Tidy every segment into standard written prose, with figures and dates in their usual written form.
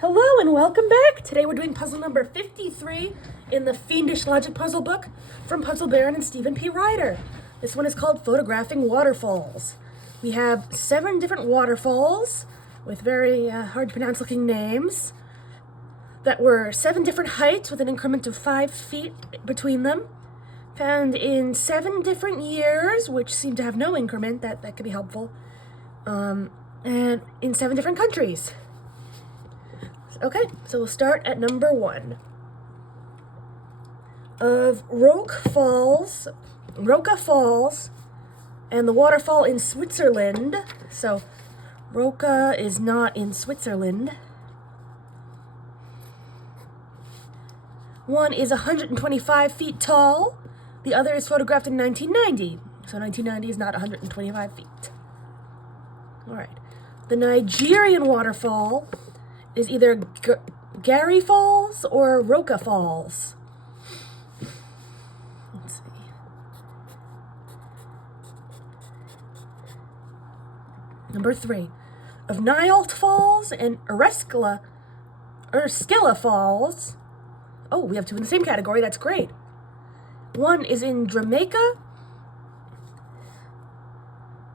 Hello and welcome back! Today we're doing puzzle number 53 in the Fiendish Logic Puzzle book from Puzzle Baron and Stephen P. Ryder. This one is called Photographing Waterfalls. We have 7 different waterfalls with very hard to pronounce looking names that were 7 different heights with an increment of 5 feet between them, found in 7 different years, which seem to have no increment. That could be helpful, and in 7 different countries. Okay, so we'll start at number 1. Of Roca Falls, and the waterfall in Switzerland. So, Roca is not in Switzerland. One is 125 feet tall. The other is photographed in 1990. So 1990 is not 125 feet. All right. The Nigerian waterfall is either Gary Falls or Roca Falls. Let's see. Number 3. Of Nialt Falls and Erskella Falls. Oh, we have 2 in the same category. That's great. One is in Jamaica.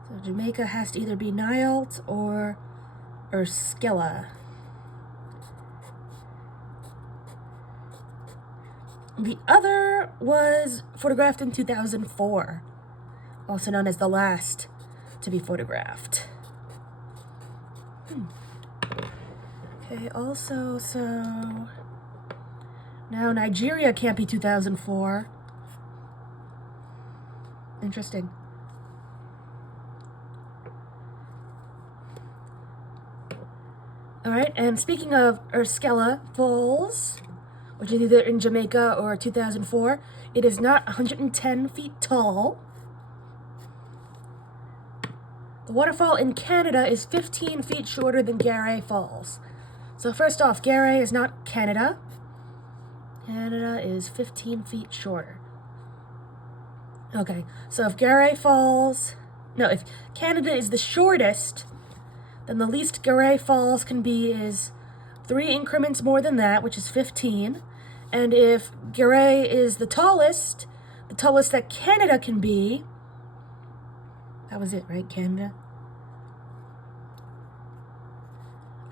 So Jamaica has to either be Nialt or Erskella. The other was photographed in 2004, also known as the last to be photographed. Okay, also, so now Nigeria can't be 2004. Interesting. All right, and speaking of Erskella Falls, which is either in Jamaica or 2004, it is not 110 feet tall. The waterfall in Canada is 15 feet shorter than Gary Falls. So first off, Gary is not Canada. Canada is 15 feet shorter. Okay, so if if Canada is the shortest, then the least Gary Falls can be is 3 increments more than that, which is 15. And if Gary is the tallest that Canada can be, that was it, right? Canada?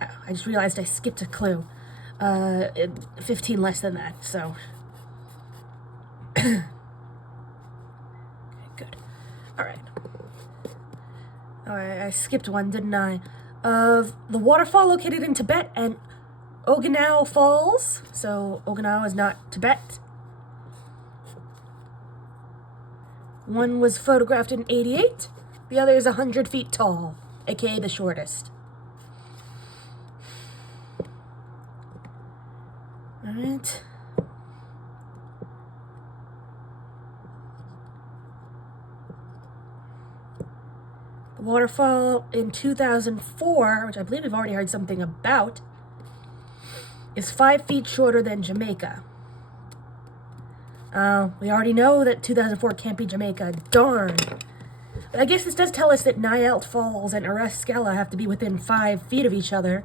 I just realized I skipped a clue. 15 less than that, so. Okay, good. All right, I skipped one, didn't I? Of the waterfall located in Tibet and Oganao Falls. So Oganao is not Tibet. One was photographed in 88. The other is 100 feet tall, aka the shortest. All right. The waterfall in 2004, which I believe we've already heard something about, is 5 feet shorter than Jamaica. We already know that 2004 can't be Jamaica. Darn. But I guess this does tell us that Nialt Falls and Erskella have to be within 5 feet of each other.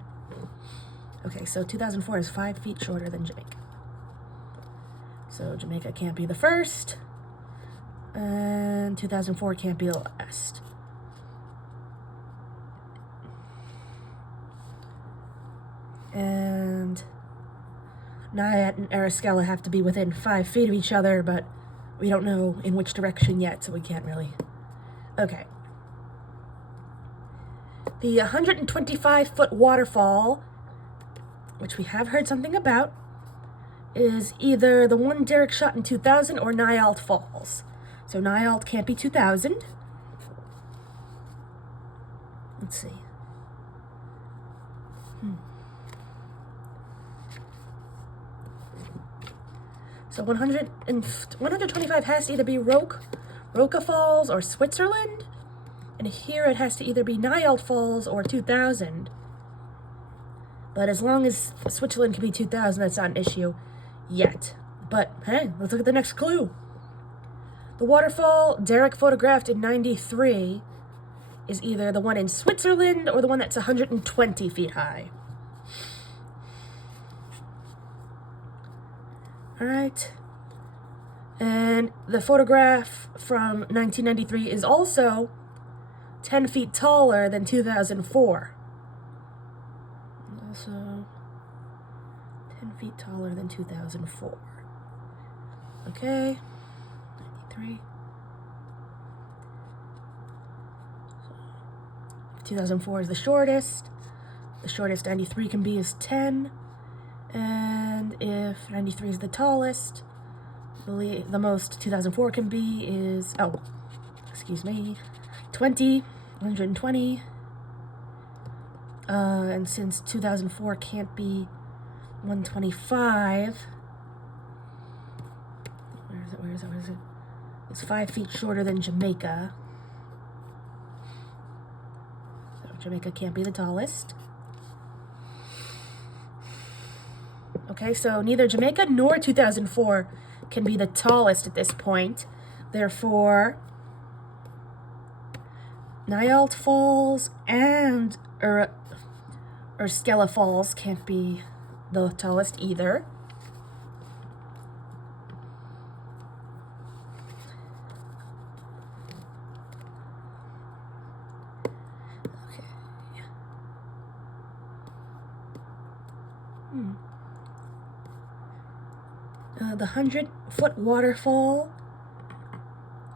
Okay, so 2004 is 5 feet shorter than Jamaica. So Jamaica can't be the first, and 2004 can't be the last. And Nialt and Erskella have to be within 5 feet of each other, but we don't know in which direction yet, so we can't really. Okay. The 125-foot waterfall, which we have heard something about, is either the one Derek shot in 2000 or Nialt Falls. So Nialt can't be 2000. Let's see. So 125 has to either be Roca Falls or Switzerland. And here it has to either be Nialt Falls or 2000. But as long as Switzerland can be 2000, that's not an issue yet. But hey, let's look at the next clue. The waterfall Derek photographed in 93 is either the one in Switzerland or the one that's 120 feet high. All right. And the photograph from 1993 is also 10 feet taller than 2004. Also 10 feet taller than 2004. Okay. 93. 2004 is the shortest. The shortest 93 can be is 10. And if 93 is the tallest, the most 2004 can be is, 20, 120. And since 2004 can't be 125, where is it? It's 5 feet shorter than Jamaica. So Jamaica can't be the tallest. Okay, so neither Jamaica nor 2004 can be the tallest at this point. Therefore, Nyalt Falls and Urskella Falls can't be the tallest either. Okay. The 100-foot waterfall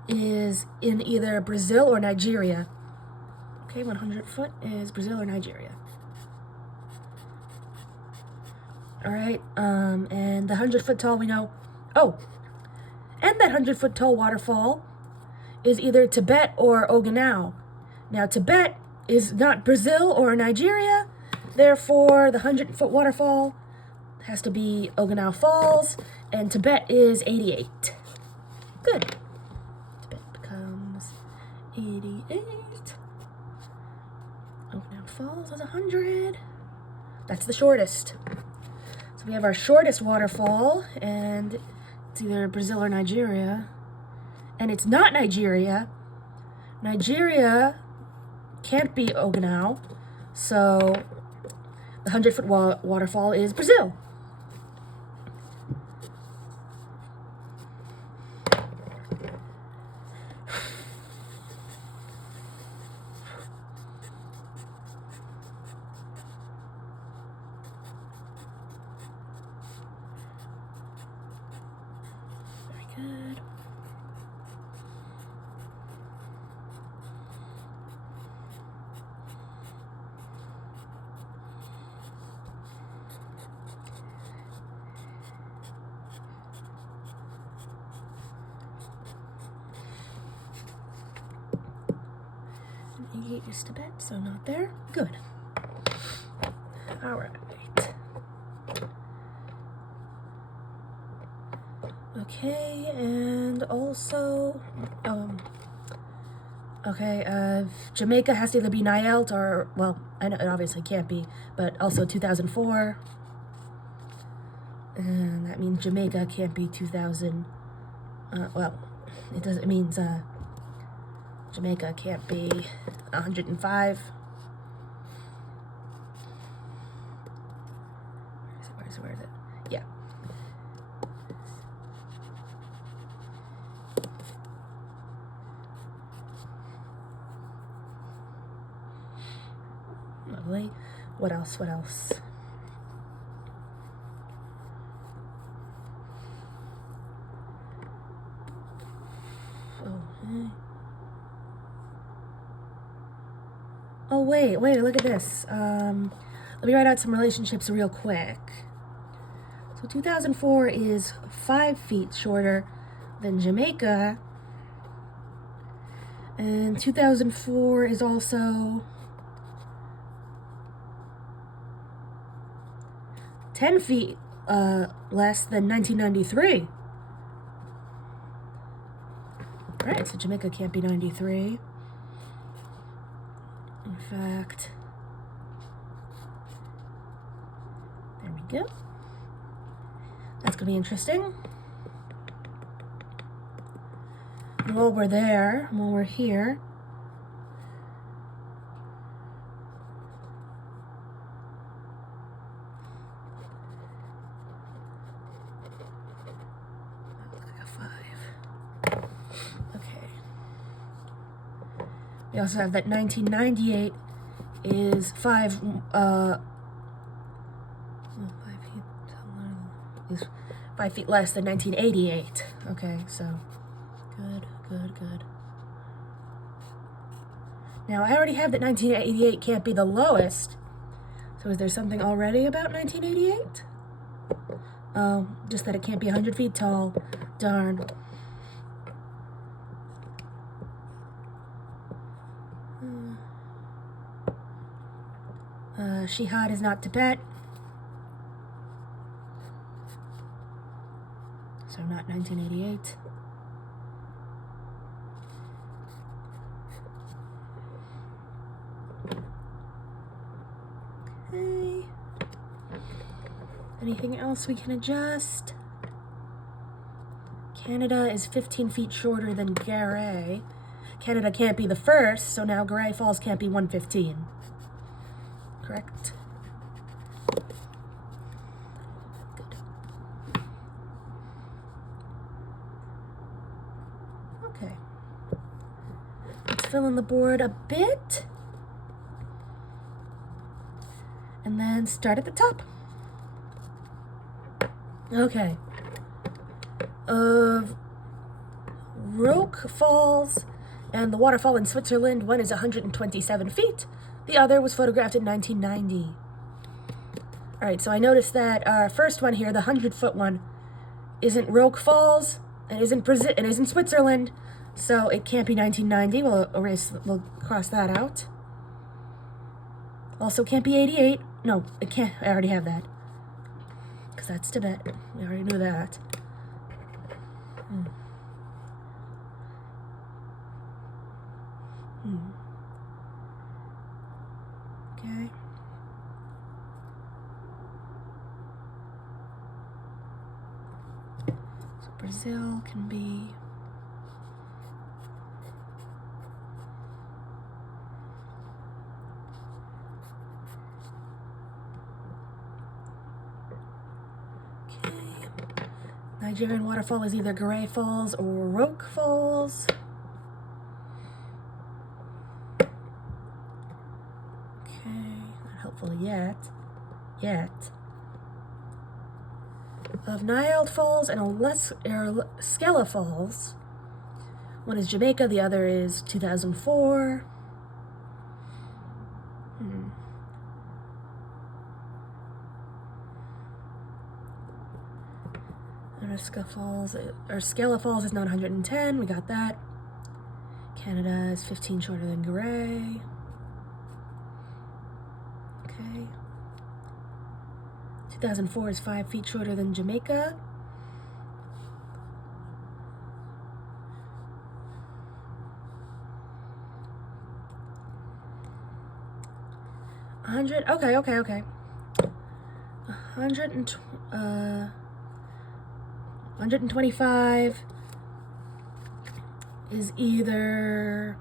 is in either Brazil or Nigeria. Okay, 100 foot is Brazil or Nigeria. All right, and the 100-foot tall we know. Oh, and that 100-foot tall waterfall is either Tibet or Okinawa. Now, Tibet is not Brazil or Nigeria, therefore the 100-foot waterfall has to be Okinawa Falls, and Tibet is 88. Good. Tibet becomes 88. Okinawa Falls is 100. That's the shortest. So we have our shortest waterfall, and it's either Brazil or Nigeria. And it's not Nigeria. Nigeria can't be Okinawa, so the 100-foot waterfall is Brazil. Very good. Is Tibet, so not there. Good. All right. Okay, and also, Jamaica has to either be Nyalt or, well, I know it obviously can't be, but also 2004. And that means Jamaica can't be 2000. It means Jamaica can't be 105. Where is it? Yeah. Lovely. What else? Oh, wait, look at this. Let me write out some relationships real quick. So 2004 is 5 feet shorter than Jamaica. And 2004 is also 10 feet less than 1993. All right, so Jamaica can't be 93. In fact, there we go. That's going to be interesting. And while we're here, also have that 1998 is 5 feet is 5 feet less than 1988. Okay, so good. Now I already have that 1988 can't be the lowest. So is there something already about 1988? Oh, just that it can't be 100 feet tall. Darn. Shihad is not Tibet. So not 1988. Okay. Anything else we can adjust? Canada is 15 feet shorter than Garay. Canada can't be the first, so now Garay Falls can't be 115. Correct? Good. Okay. Let's fill in the board a bit. And then start at the top. Okay. Roque Falls and the waterfall in Switzerland, one is 127 feet. The other was photographed in 1990. All right, so I noticed that our first one here, the 100-foot one, isn't Roque Falls and isn't Switzerland, so it can't be 1990. We'll cross that out. Also can't be 88. No, it can't. I already have that. Because that's Tibet. We already knew that. Okay. So Brazil can be... Nigerian waterfall is either Garay Falls or Roque Falls. Okay, not helpful yet. Of Nile Falls and Skella Falls. One is Jamaica, the other is 2004. Skella Falls is not 110, we got that. Canada is 15 shorter than Garay. Okay. 2004 is 5 feet shorter than Jamaica. Okay. 125 is either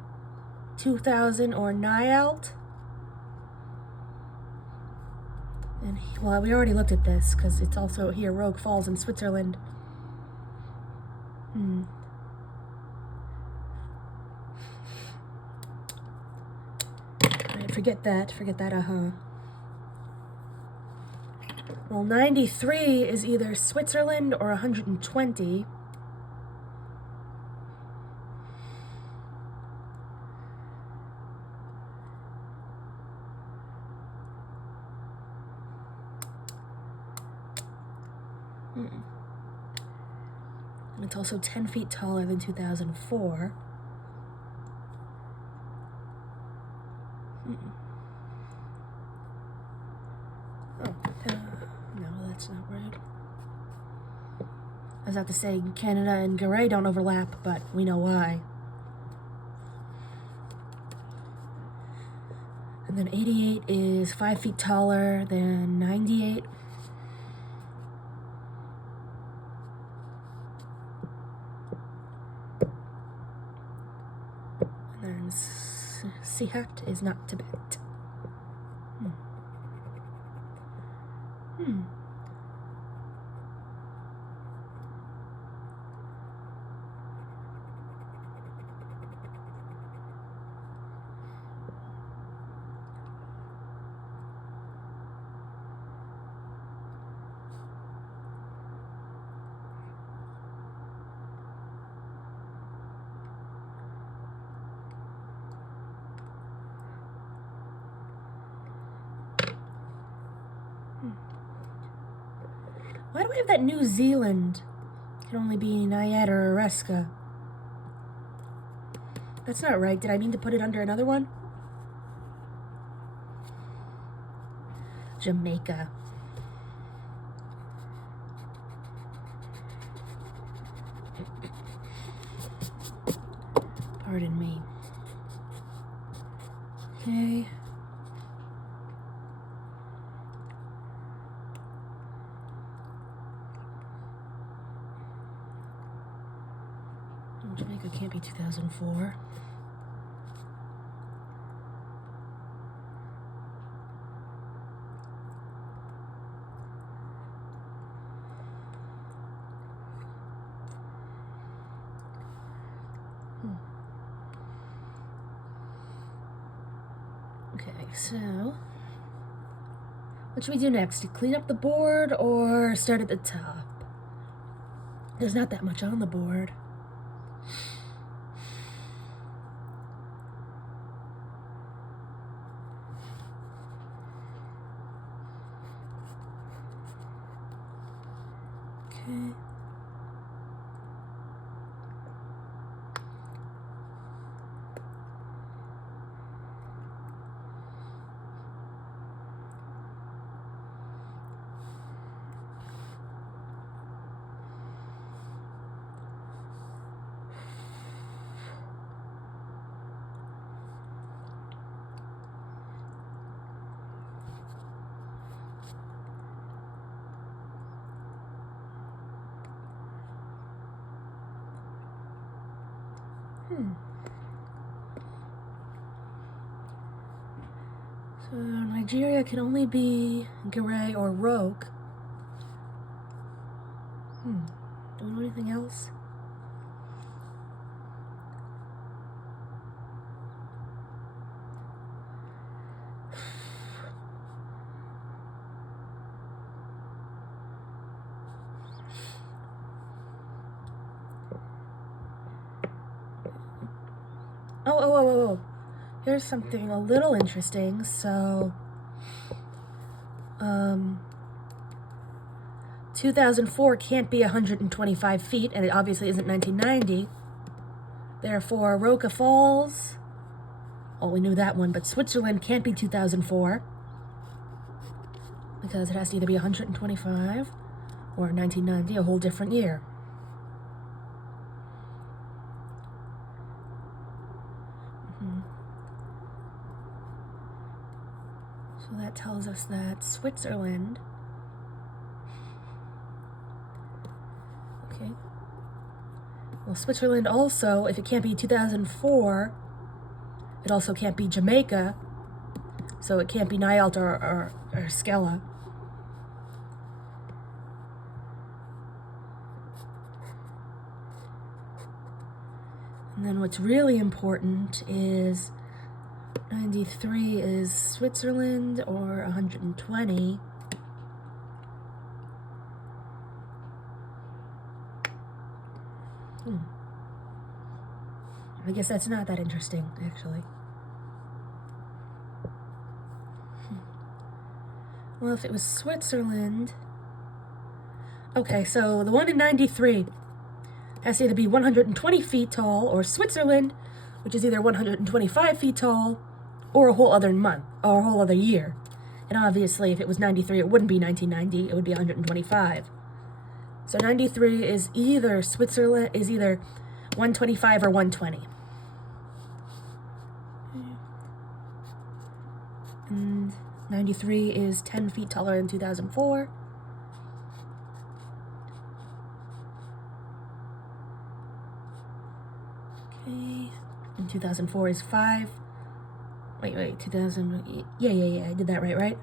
2000 or Nialt. And well, we already looked at this because it's also here, Roque Falls in Switzerland. Alright, forget that, Well, 93 is either Switzerland or 120. And it's also 10 feet taller than 2004. No, that's not right. I was about to say Canada and Garay don't overlap, but we know why. And then 88 is 5 feet taller than 98. And then Sihat is not Tibet. Why do we have that New Zealand? Can only be Nayad or Oresca. That's not right. Did I mean to put it under another one? Jamaica. Pardon me. Okay. Oh, Jamaica can't be 2004. Okay, so what should we do next? Clean up the board or start at the top? There's not that much on the board. Okay. So Nigeria can only be Garay or Roke. Do we know anything else? Oh. Here's something a little interesting. So, 2004 can't be 125 feet, and it obviously isn't 1990. Therefore, Waterfalls, well, we knew that one, but Switzerland can't be 2004 because it has to either be 125 or 1990, a whole different year. So that tells us that Switzerland, okay, well, Switzerland also, if it can't be 2004, it also can't be Jamaica, so it can't be Nyalt or Skella. And then what's really important is 93 is Switzerland or 120. I guess that's not that interesting, actually. Well, if it was Switzerland... Okay, so the one in 93 has to either be 120 feet tall, or Switzerland, which is either 125 feet tall, or a whole other month, or a whole other year. And obviously, if it was 93, it wouldn't be 1990, it would be 125. So 93 is either Switzerland, is either 125 or 120. And 93 is 10 feet taller than 2004. Okay, and 2004 is 5. Wait, 2000, yeah, I did that right?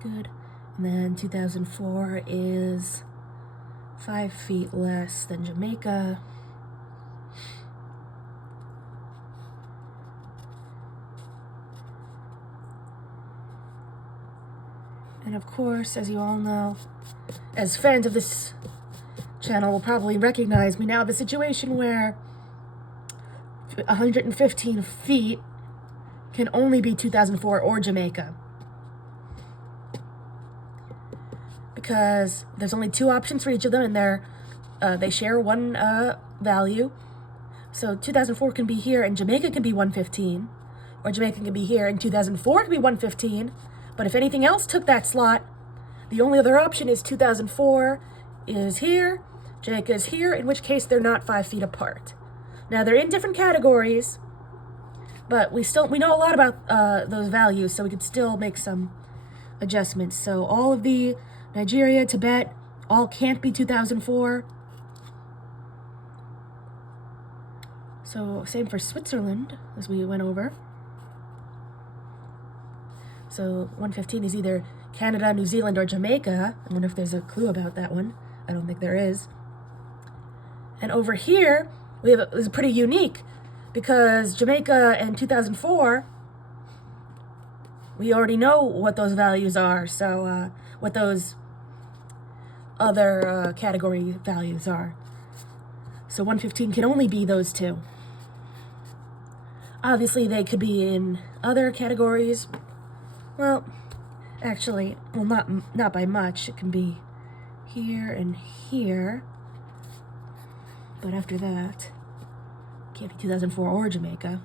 Good. And then 2004 is 5 feet less than Jamaica. And of course, as you all know, as fans of this channel will probably recognize, we now have a situation where 115 feet can only be 2004 or Jamaica. because there's only two options for each of them, and they share one value. So 2004 can be here, and Jamaica can be 115, or Jamaica can be here, and 2004 can be 115. But if anything else took that slot, the only other option is 2004 is here, Jamaica is here, in which case they're not 5 feet apart. Now they're in different categories, but we know a lot about those values, so we could still make some adjustments. So all of the Nigeria, Tibet, all can't be 2004. So same for Switzerland, as we went over. So 115 is either Canada, New Zealand, or Jamaica. I wonder if there's a clue about that one. I don't think there is. And over here, it's pretty unique, because Jamaica and 2004, we already know what those values are, so what those other category values are. So 115 can only be those two. Obviously, they could be in other categories. Well, actually, not by much. It can be here and here. But after that, can't be 2004 or Jamaica.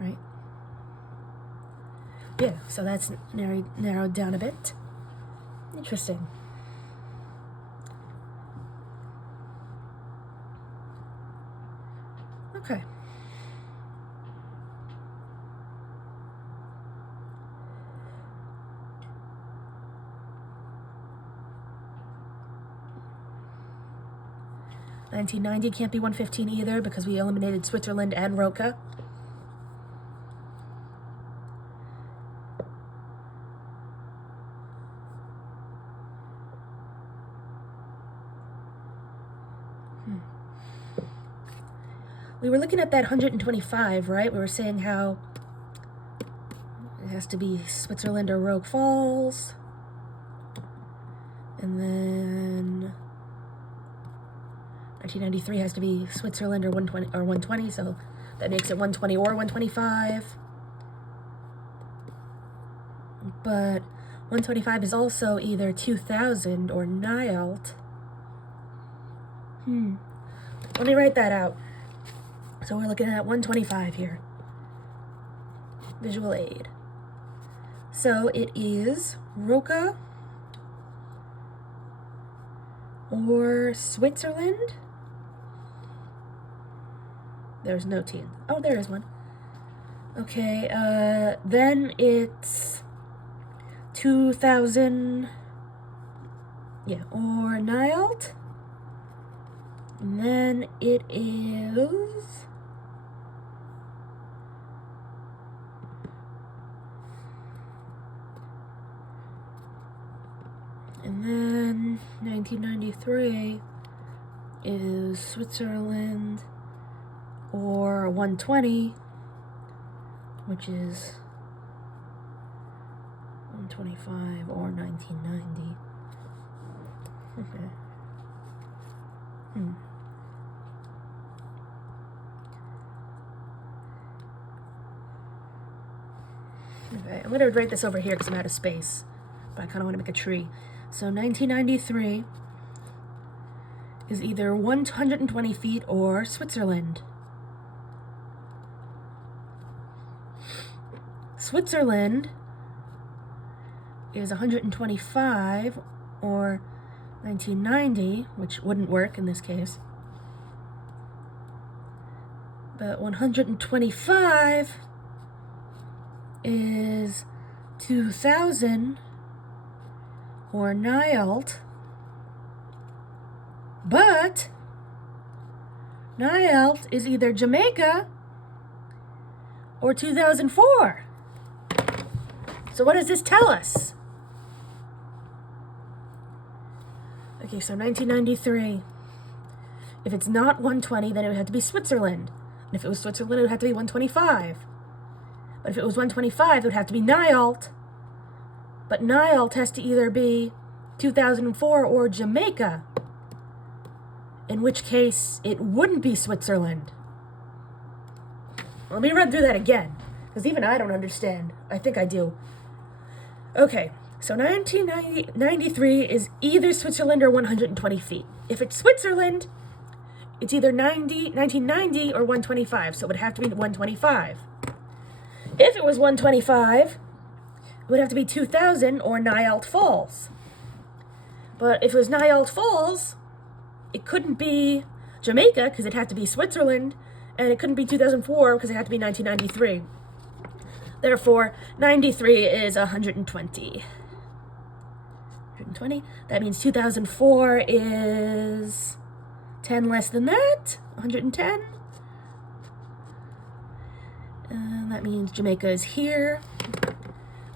Right? Yeah, so that's narrowed down a bit. Interesting. Okay. $1990 can't be 115 either, because we eliminated Switzerland and Roca. We were looking at that 125, right? We were saying how it has to be Switzerland or Rogue Falls. And then 1993 has to be Switzerland or 120, so that makes it 120 or 125. But 125 is also either 2000 or Nailt. Let me write that out. So we're looking at 125 here. Visual aid. So it is Roca or Switzerland. There's no T. Oh, there is one. Okay, then it's 2000. Yeah, or Nailt. And then it is and then 1993 is Switzerland or 120, which is 125 or 1990. Okay. Okay, I'm going to write this over here because I'm out of space, but I kind of want to make a tree. So 1993 is either 120 feet or Switzerland. Switzerland is 125 or 1990, which wouldn't work in this case. But 125 is 2000 or Nailt. But Nailt is either Jamaica or 2004. So what does this tell us? Okay, so 1993. If it's not 120, then it would have to be Switzerland. And if it was Switzerland, it would have to be 125. But if it was 125, it would have to be Nailt. But Nailt has to either be 2004 or Jamaica, in which case it wouldn't be Switzerland. Let me run through that again, because even I don't understand. I think I do. Okay, so 1993 is either Switzerland or 120 feet. If it's Switzerland, it's either 1990 or 125, so it would have to be 125. If it was 125, it would have to be 2000 or Nyalt Falls. But if it was Nyalt Falls, it couldn't be Jamaica because it had to be Switzerland, and it couldn't be 2004 because it had to be 1993. Therefore, 93 is 120. 120. That means 2004 is 10 less than that. 110. And that means Jamaica is here.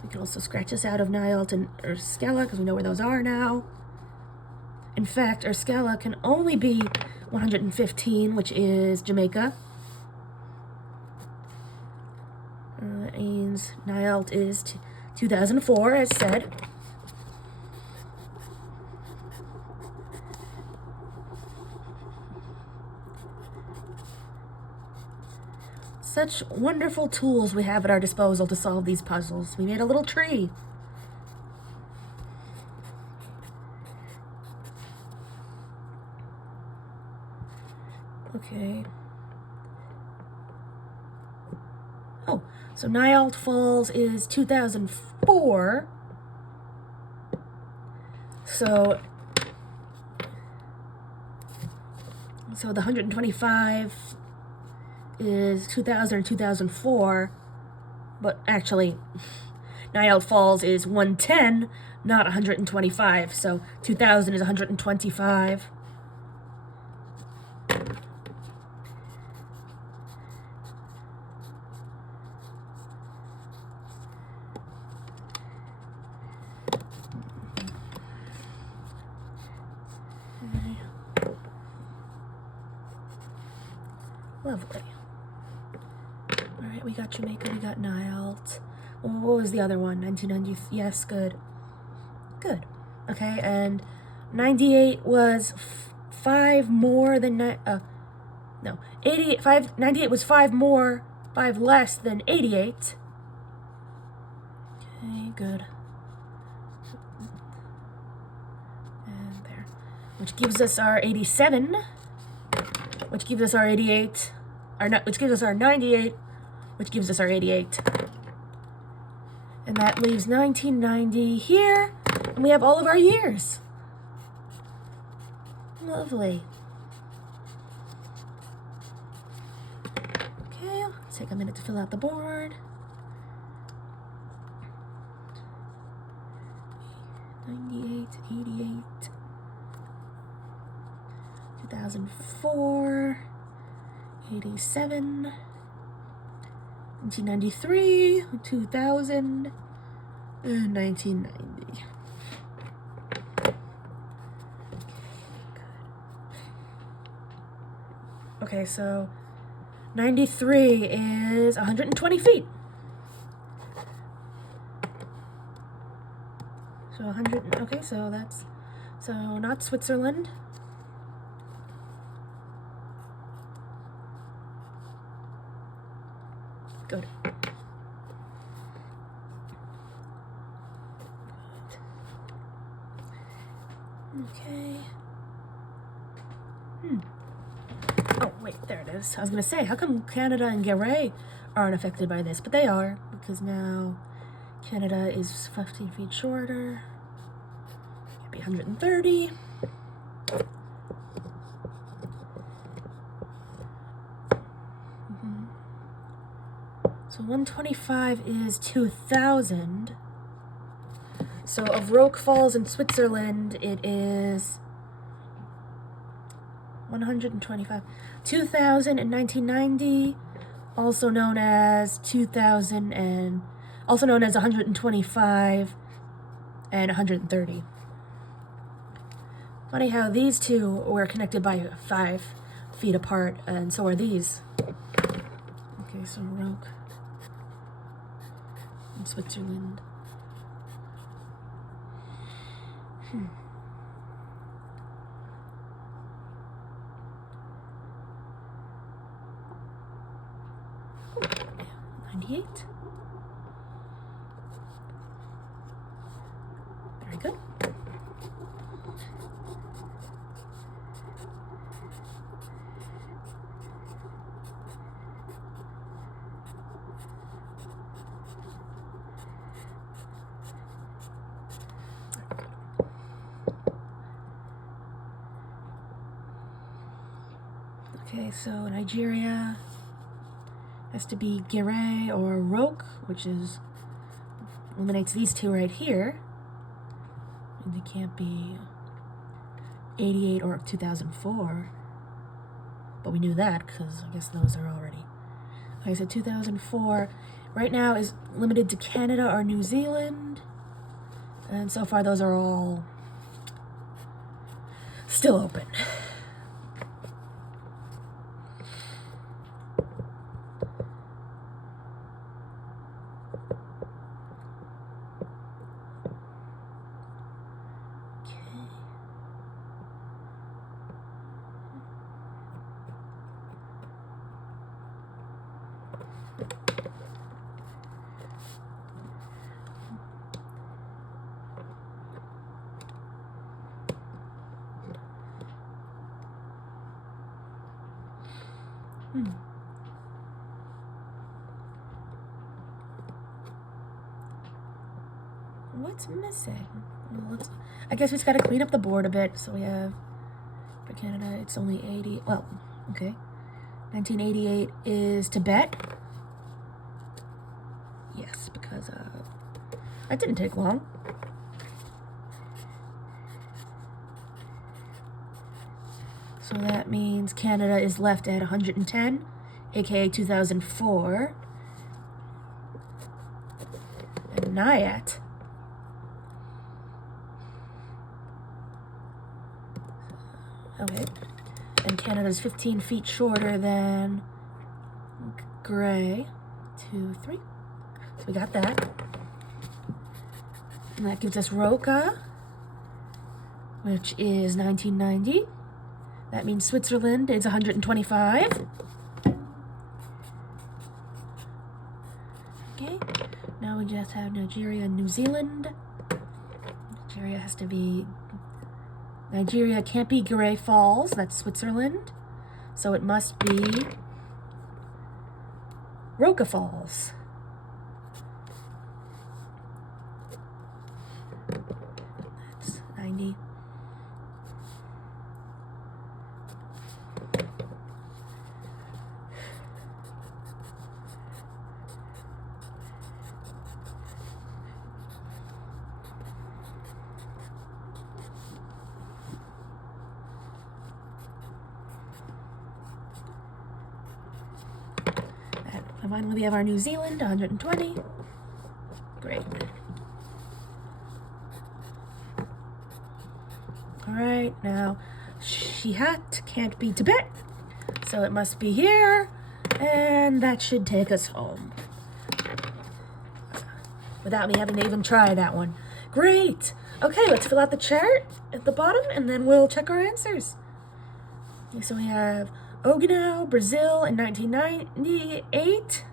We can also scratch this out of Nyalt and Erskella because we know where those are now. In fact, Erskella can only be 115, which is Jamaica. That means Nyalt is 2004, as said. Such wonderful tools we have at our disposal to solve these puzzles. We made a little tree. Okay. Oh, so Nyalt Falls is 2004. So the 125 is 2000 or 2004, but actually Nyalt Falls is 110, not 125, so 2000 is 125. Lovely. All right, we got Jamaica, we got Nyalt. What was the other one? 1990. Yes, good. Good. Okay, and 98 was 5 more than 98 was 5 more, 5 less than 88. Okay, good. And there. Which gives us our 87. Which gives us our 88, which gives us our 98, which gives us our 88. And that leaves 1990 here, and we have all of our years. Lovely. Okay, let's take a minute to fill out the board. 98, 88. 2004, 87, 1993, 2000, and 1990. Okay, so 93 is 120 feet. So 100, okay, so that's, so not Switzerland. Good. Okay. Oh, wait, there it is. I was going to say, how come Canada and Garay aren't affected by this? But they are, because now Canada is 15 feet shorter. It'd be 130. So 125 is 2000. So of Roque Falls in Switzerland, it is 125. 2000 and 1990, also known as 2000 and also known as 125 and 130. Funny how these two were connected by 5 feet apart, and so are these. Okay, so Roque in Switzerland. Hmm. 98. good. Okay, so Nigeria has to be Gire or Roke, which eliminates these two right here. And they can't be 88 or 2004. But we knew that because I guess those are already. Okay, so 2004 right now is limited to Canada or New Zealand. And so far those are all still open. What's missing? Well, I guess we just got to clean up the board a bit. So we have, for Canada, it's only 80. Well, okay. 1988 is Tibet. Yes, because that didn't take long. So that means Canada is left at 110, aka 2004. And Nayat. Okay. And Canada's 15 feet shorter than Gray. 2, 3. So we got that. And that gives us Roca, which is 1990. That means Switzerland is 125. Okay, now we just have Nigeria and New Zealand. Nigeria has to be... Nigeria can't be Gray Falls, that's Switzerland. So it must be Roca Falls. That's 90. And finally we have our New Zealand, 120. Great. Alright, now Shihat can't be Tibet, so it must be here, and that should take us home. Without me having to even try that one. Great! Okay, let's fill out the chart at the bottom, and then we'll check our answers. Okay, so we have Oganau, Brazil in 1998.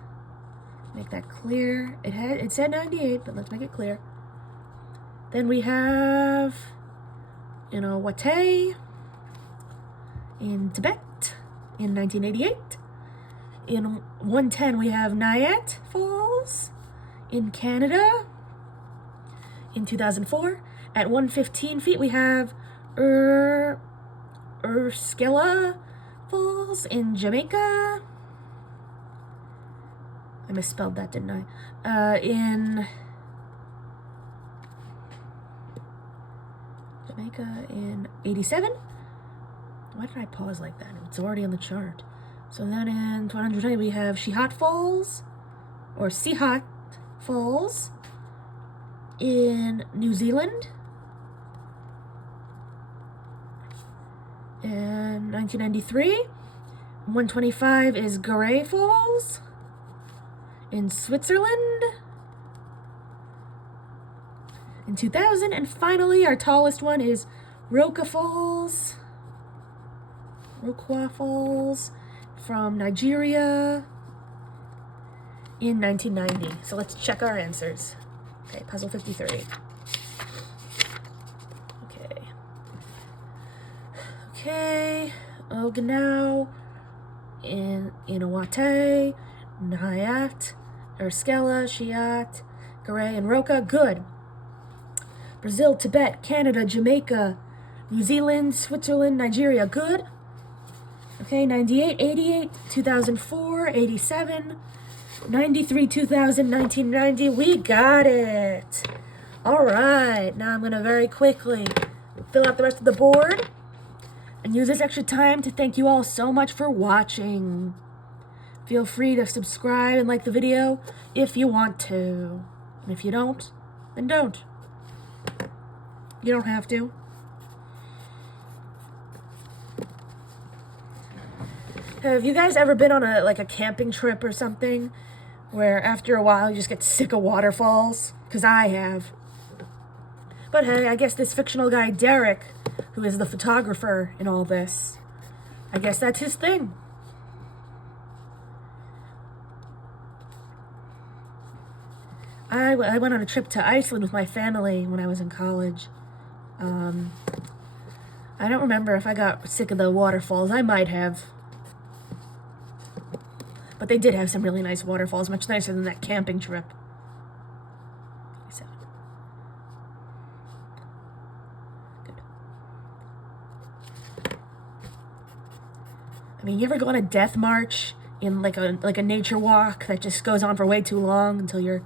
Make that clear. It said 98, but let's make it clear. Then we have, Watay in Tibet in 1988. In 110 we have Nayat Falls in Canada in 2004. At 115 feet we have Urskella Falls in Jamaica. I misspelled that, didn't I? In Jamaica in 87. Why did I pause like that? It's already on the chart. So then in 120 we have Sihat Falls, or Sihat Falls in New Zealand. In 1993, 125 is Gray Falls in Switzerland. In 2000, and finally our tallest one is Roca Falls from Nigeria in 1990. So let's check our answers. Okay, puzzle 53. Okay, Oganau, Inawate, Nayat, Erskella, Shiat, Garay, and Roka. Good. Brazil, Tibet, Canada, Jamaica, New Zealand, Switzerland, Nigeria. Good. Okay, 98, 88, 2004, 87, 93, 2000, 1990. We got it. All right, now I'm going to very quickly fill out the rest of the board and use this extra time to thank you all so much for watching. Feel free to subscribe and like the video if you want to. And if you don't, then don't. You don't have to. Have you guys ever been on a camping trip or something where after a while you just get sick of waterfalls? Because I have. But hey, I guess this fictional guy Derek, who is the photographer in all this, I guess that's his thing. I went on a trip to Iceland with my family when I was in college. I don't remember if I got sick of the waterfalls. I might have. But they did have some really nice waterfalls, much nicer than that camping trip. Good. I mean, you ever go on a death march in like a nature walk that just goes on for way too long until you're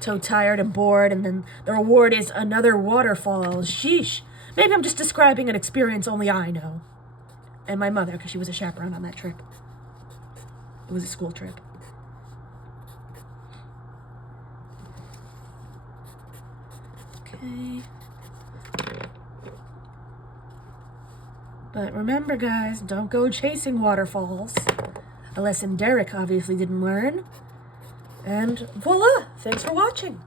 so tired and bored, and then the reward is another waterfall? Sheesh. Maybe I'm just describing an experience only I know. And my mother, because she was a chaperone on that trip. It was a school trip. Okay. But remember, guys, don't go chasing waterfalls. A lesson Derek obviously didn't learn. And voila! Thanks for watching.